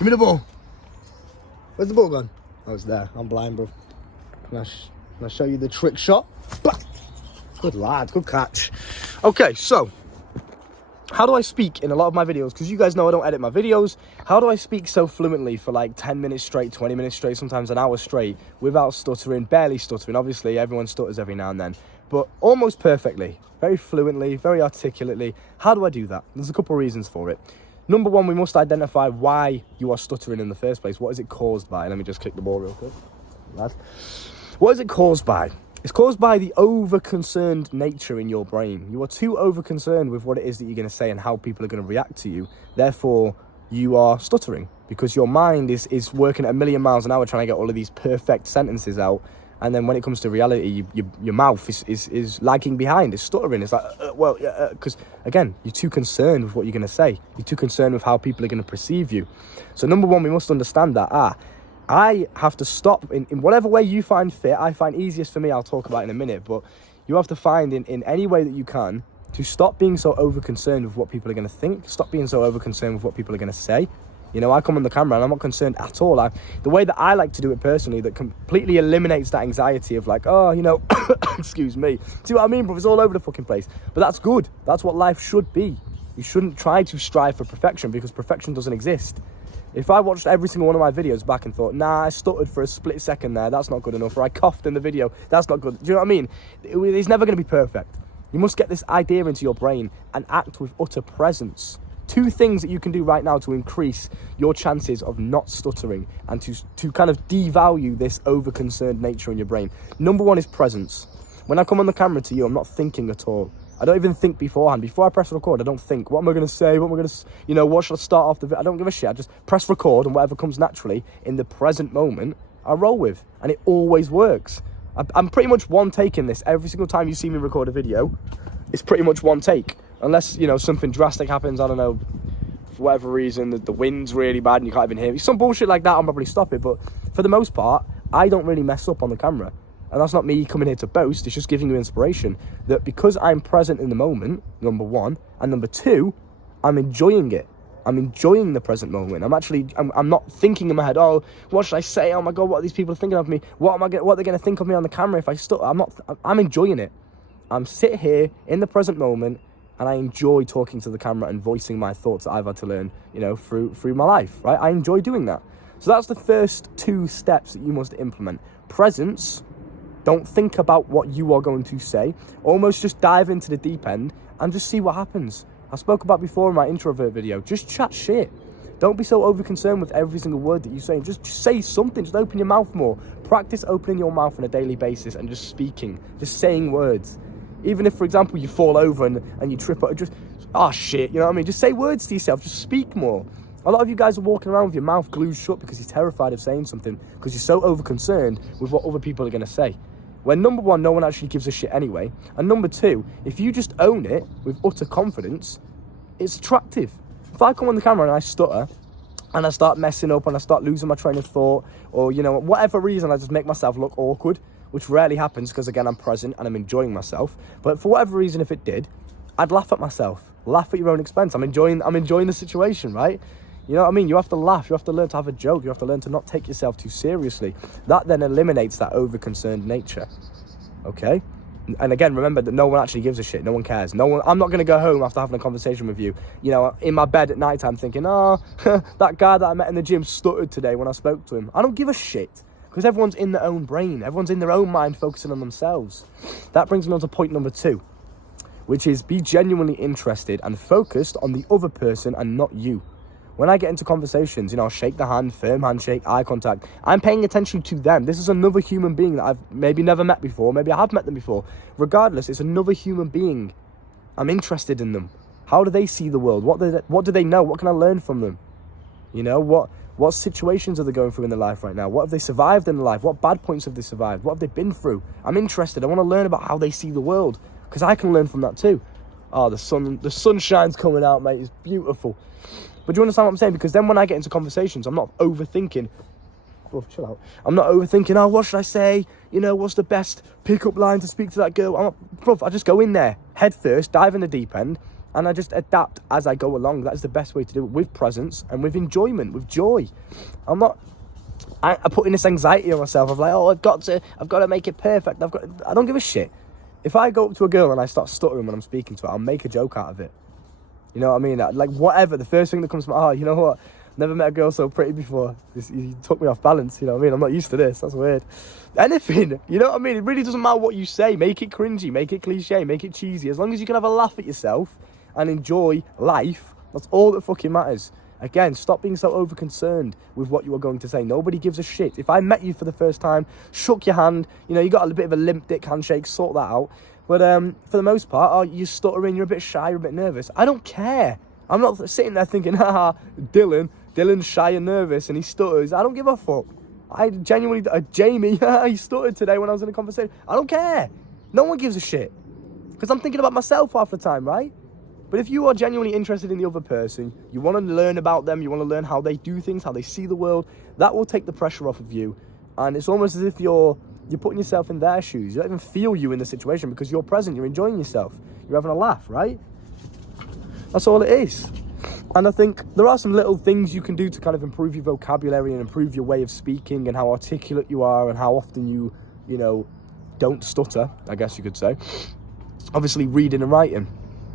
Give me the ball. Where's the ball gone? Oh, it's there. I'm blind, bro. Can I show you the trick shot? Bah! Good lad, good catch. Okay, so how do I speak in a lot of my videos? Because you guys know I don't edit my videos. How do I speak so fluently for like 10 minutes straight, 20 minutes straight, sometimes an hour straight, without stuttering, barely stuttering? Obviously, everyone stutters every now and then, but almost perfectly, very fluently, very articulately. How do I do that? There's a couple of reasons for it. Number one, we must identify why you are stuttering in the first place. What is it caused by? Let me just kick the ball real quick. Lad. What is it caused by? It's caused by the over-concerned nature in your brain. You are too over-concerned with what it is that you're going to say and how people are going to react to you. Therefore, you are stuttering because your mind is working at 1,000,000 miles an hour trying to get all of these perfect sentences out. And then when it comes to reality, your mouth is lagging behind. It's stuttering. It's like, because, again, you're too concerned with what you're going to say. You're too concerned with how people are going to perceive you. So, number one, we must understand that, I have to stop in whatever way you find fit. I find easiest for me, I'll talk about in a minute, but you have to find in any way that you can to stop being so over concerned with what people are going to think. Stop being so over concerned with what people are going to say. You know, I come on the camera and I'm not concerned at all. The way that I like to do it personally, that completely eliminates that anxiety of like, oh, you know, excuse me. See what I mean, bro? It's all over the fucking place. But that's good. That's what life should be. You shouldn't try to strive for perfection because perfection doesn't exist. If I watched every single one of my videos back and thought, nah, I stuttered for a split second there, that's not good enough, or I coughed in the video, that's not good. Do you know what I mean? It's never going to be perfect. You must get this idea into your brain and act with utter presence. 2 things that you can do right now to increase your chances of not stuttering and to kind of devalue this over-concerned nature in your brain. Number 1 is presence. When I come on the camera to you, I'm not thinking at all. I don't even think beforehand. Before I press record, I don't think, what am I going to say? What am I going to, you know, what should I start off the video? I don't give a shit. I just press record and whatever comes naturally in the present moment, I roll with. And it always works. I'm pretty much one take in this. Every single time you see me record a video, it's pretty much one take. Unless, you know, something drastic happens, I don't know, for whatever reason, the wind's really bad and you can't even hear me. Some bullshit like that, I'll probably stop it. But for the most part, I don't really mess up on the camera. And that's not me coming here to boast, it's just giving you inspiration that because I'm present in the moment, number 1, and number 2, I'm enjoying it. I'm enjoying the present moment. I'm not thinking in my head, oh, what should I say? Oh my God, what are these people thinking of me? What are they going to think of me on the camera if I stutter? I'm enjoying it. I'm sit here in the present moment and I enjoy talking to the camera and voicing my thoughts that I've had to learn, you know, through my life, right? I enjoy doing that. So that's the first 2 steps that you must implement. Presence. Don't think about what you are going to say. Almost just dive into the deep end and just see what happens. I spoke about before in my introvert video. Just chat shit. Don't be so over concerned with every single word that you say. Just say something. Just open your mouth more. Practice opening your mouth on a daily basis and just speaking. Just saying words. Even if, for example, you fall over and you trip up. Just, shit. You know what I mean? Just say words to yourself. Just speak more. A lot of you guys are walking around with your mouth glued shut because you're terrified of saying something. Because you're so over concerned with what other people are going to say. When number 1, no one actually gives a shit anyway. And number 2, if you just own it with utter confidence, it's attractive. If I come on the camera and I stutter, and I start messing up, and I start losing my train of thought, or, you know, whatever reason, I just make myself look awkward, which rarely happens because, again, I'm present and I'm enjoying myself. But for whatever reason, if it did, I'd laugh at myself. Laugh at your own expense. I'm enjoying the situation, right? You know what I mean? You have to laugh. You have to learn to have a joke. You have to learn to not take yourself too seriously. That then eliminates that over-concerned nature. Okay? And again, remember that no one actually gives a shit. No one cares. I'm not going to go home after having a conversation with you, you know, in my bed at night time thinking, that guy that I met in the gym stuttered today when I spoke to him. I don't give a shit. Because everyone's in their own brain. Everyone's in their own mind focusing on themselves. That brings me on to point number 2, which is be genuinely interested and focused on the other person and not you. When I get into conversations, you know, I'll shake the hand, firm handshake, eye contact. I'm paying attention to them. This is another human being that I've maybe never met before. Maybe I have met them before. Regardless, it's another human being. I'm interested in them. How do they see the world? What do they know? What can I learn from them? You know, what situations are they going through in their life right now? What have they survived in their life? What bad points have they survived? What have they been through? I'm interested. I want to learn about how they see the world because I can learn from that too. Oh, the sunshine's coming out, mate. It's beautiful. But do you understand what I'm saying? Because then when I get into conversations, I'm not overthinking. Bro, chill out. I'm not overthinking, what should I say? You know, what's the best pickup line to speak to that girl? I just go in there, head first, dive in the deep end, And I just adapt as I go along. That's the best way to do it, with presence and with enjoyment, with joy. I'm not putting this anxiety on myself of like, oh, I've got to make it perfect. I don't give a shit. If I go up to a girl and I start stuttering when I'm speaking to her, I'll make a joke out of it. You know what I mean? Like, whatever, the first thing that comes to my heart, you know what? Never met a girl so pretty before. You took me off balance, you know what I mean? I'm not used to this, that's weird. Anything, you know what I mean? It really doesn't matter what you say. Make it cringy, make it cliche, make it cheesy. As long as you can have a laugh at yourself and enjoy life, that's all that fucking matters. Again, stop being so over-concerned with what you are going to say. Nobody gives a shit. If I met you for the first time, shook your hand, you know, you got a bit of a limp dick handshake, sort that out. But for the most part, oh, you're stuttering, you're a bit shy, you're a bit nervous. I don't care. I'm not sitting there thinking, haha, Dylan's shy and nervous and he stutters. I don't give a fuck. I genuinely, Jamie, he stuttered today when I was in a conversation. I don't care. No one gives a shit. Because I'm thinking about myself half the time, right? But if you are genuinely interested in the other person, you want to learn about them, you want to learn how they do things, how they see the world, that will take the pressure off of you. And it's almost as if you're putting yourself in their shoes. You don't even feel you in the situation because you're present, you're enjoying yourself, you're having a laugh, right? That's all it is. And I think there are some little things you can do to kind of improve your vocabulary and improve your way of speaking and how articulate you are and how often you know, don't stutter, I guess you could say. Obviously, reading and writing.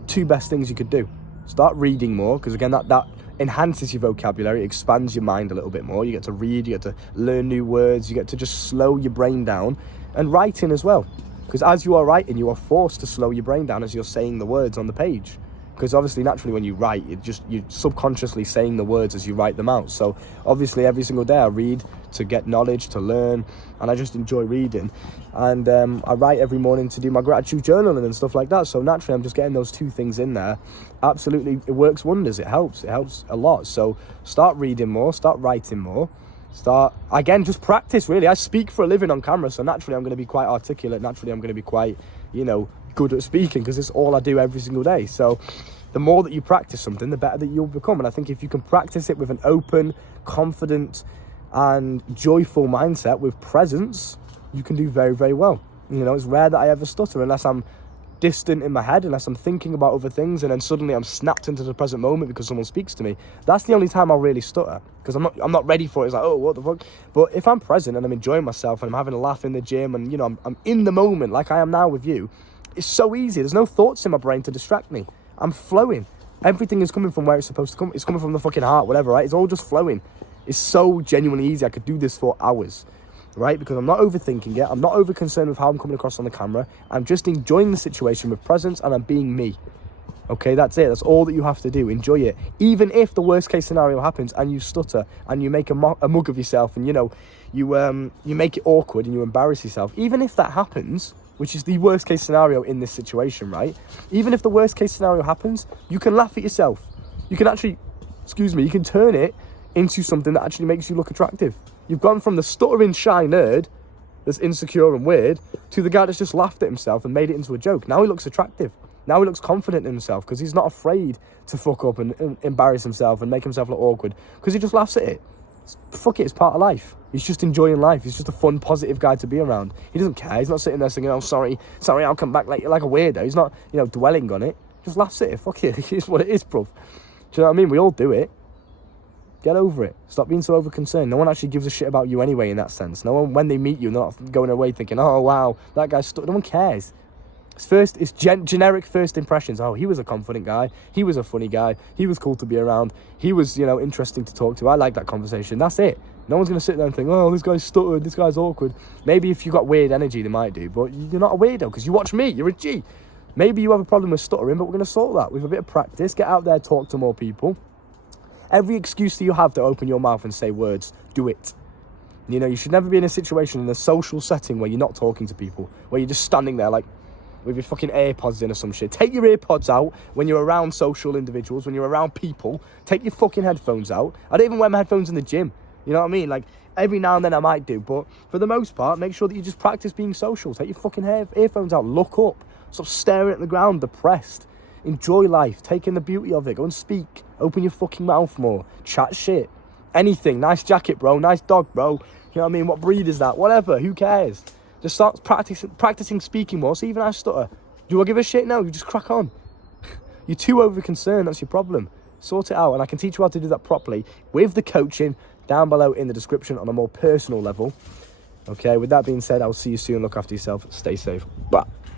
Two best things you could do. Start reading more, because again, that enhances your vocabulary, expands your mind a little bit more. You get to read, you get to learn new words, you get to just slow your brain down. And writing as well, because as you are writing, you are forced to slow your brain down as you're saying the words on the page. Because obviously, naturally, when you write, you're subconsciously saying the words as you write them out. So obviously, every single day I read to get knowledge, to learn, and I just enjoy reading. And I write every morning to do my gratitude journaling and stuff like that. So naturally, I'm just getting those two things in there. Absolutely, it works wonders. It helps a lot. So start reading more, start writing more. Again, just practice, really. I speak for a living on camera, so naturally I'm going to be quite articulate. Naturally, I'm going to be quite, you know, good at speaking because it's all I do every single day. So the more that you practice something, the better that you'll become. And I think if you can practice it with an open, confident and joyful mindset with presence, you can do very, very well. You know, it's rare that I ever stutter unless I'm distant in my head, unless I'm thinking about other things and then suddenly I'm snapped into the present moment because someone speaks to me. That's the only time I'll really stutter, because I'm not ready for it. It's like, oh, what the fuck? But if I'm present and I'm enjoying myself and I'm having a laugh in the gym and, you know, I'm in the moment like I am now with you, it's so easy. There's no thoughts in my brain to distract me. I'm flowing. Everything is coming from where it's supposed to come. It's coming from the fucking heart, whatever, right? It's all just flowing. It's so genuinely easy. I could do this for hours, right? Because I'm not overthinking it. I'm not over concerned with how I'm coming across on the camera. I'm just enjoying the situation with presence and I'm being me. Okay, that's it. That's all that you have to do. Enjoy it. Even if the worst case scenario happens and you stutter and you make a mug of yourself and, you know, you make it awkward and you embarrass yourself. Even if that happens, which is the worst case scenario in this situation, right? Even if the worst case scenario happens, you can laugh at yourself. You can actually, you can turn it into something that actually makes you look attractive. You've gone from the stuttering shy nerd that's insecure and weird to the guy that's just laughed at himself and made it into a joke. Now he looks attractive. Now he looks confident in himself because he's not afraid to fuck up and embarrass himself and make himself look awkward because he just laughs at it. Fuck it, it's part of life. He's just enjoying life. He's just a fun, positive guy to be around. He doesn't care. He's not sitting there singing, oh, sorry, I'll come back like a weirdo. He's not, you know, dwelling on it. Just laughs at it. Fuck it. It's what it is, bruv. Do you know what I mean? We all do it. Get over it. Stop being so over-concerned. No one actually gives a shit about you anyway in that sense. No one, when they meet you, they're not going away thinking, oh, wow, that guy's stuck. No one cares. It's generic first impressions. Oh, he was a confident guy. He was a funny guy. He was cool to be around. He was, you know, interesting to talk to. I like that conversation. That's it. No one's going to sit there and think, oh, this guy's stuttered. This guy's awkward. Maybe if you got weird energy, they might do. But you're not a weirdo because you watch me. You're a G. Maybe you have a problem with stuttering, but we're going to sort that with a bit of practice. Get out there, talk to more people. Every excuse that you have to open your mouth and say words, do it. You know, you should never be in a situation in a social setting where you're not talking to people, where you're just standing there like, with your fucking AirPods in or some shit. Take your AirPods out when you're around social individuals, when you're around people. Take your fucking headphones out. I don't even wear my headphones in the gym. You know what I mean? Like, every now and then I might do, but for the most part, make sure that you just practice being social. Take your fucking earphones out. Look up. Stop staring at the ground, depressed. Enjoy life. Take in the beauty of it. Go and speak. Open your fucking mouth more. Chat shit. Anything. Nice jacket, bro. Nice dog, bro. You know what I mean? What breed is that? Whatever. Who cares? Just start practicing speaking more. So even I stutter. Do I give a shit? No, you just crack on. You're too over concerned. That's your problem. Sort it out, and I can teach you how to do that properly with the coaching down below in the description on a more personal level. Okay, with that being said, I'll see you soon. Look after yourself. Stay safe. Bye.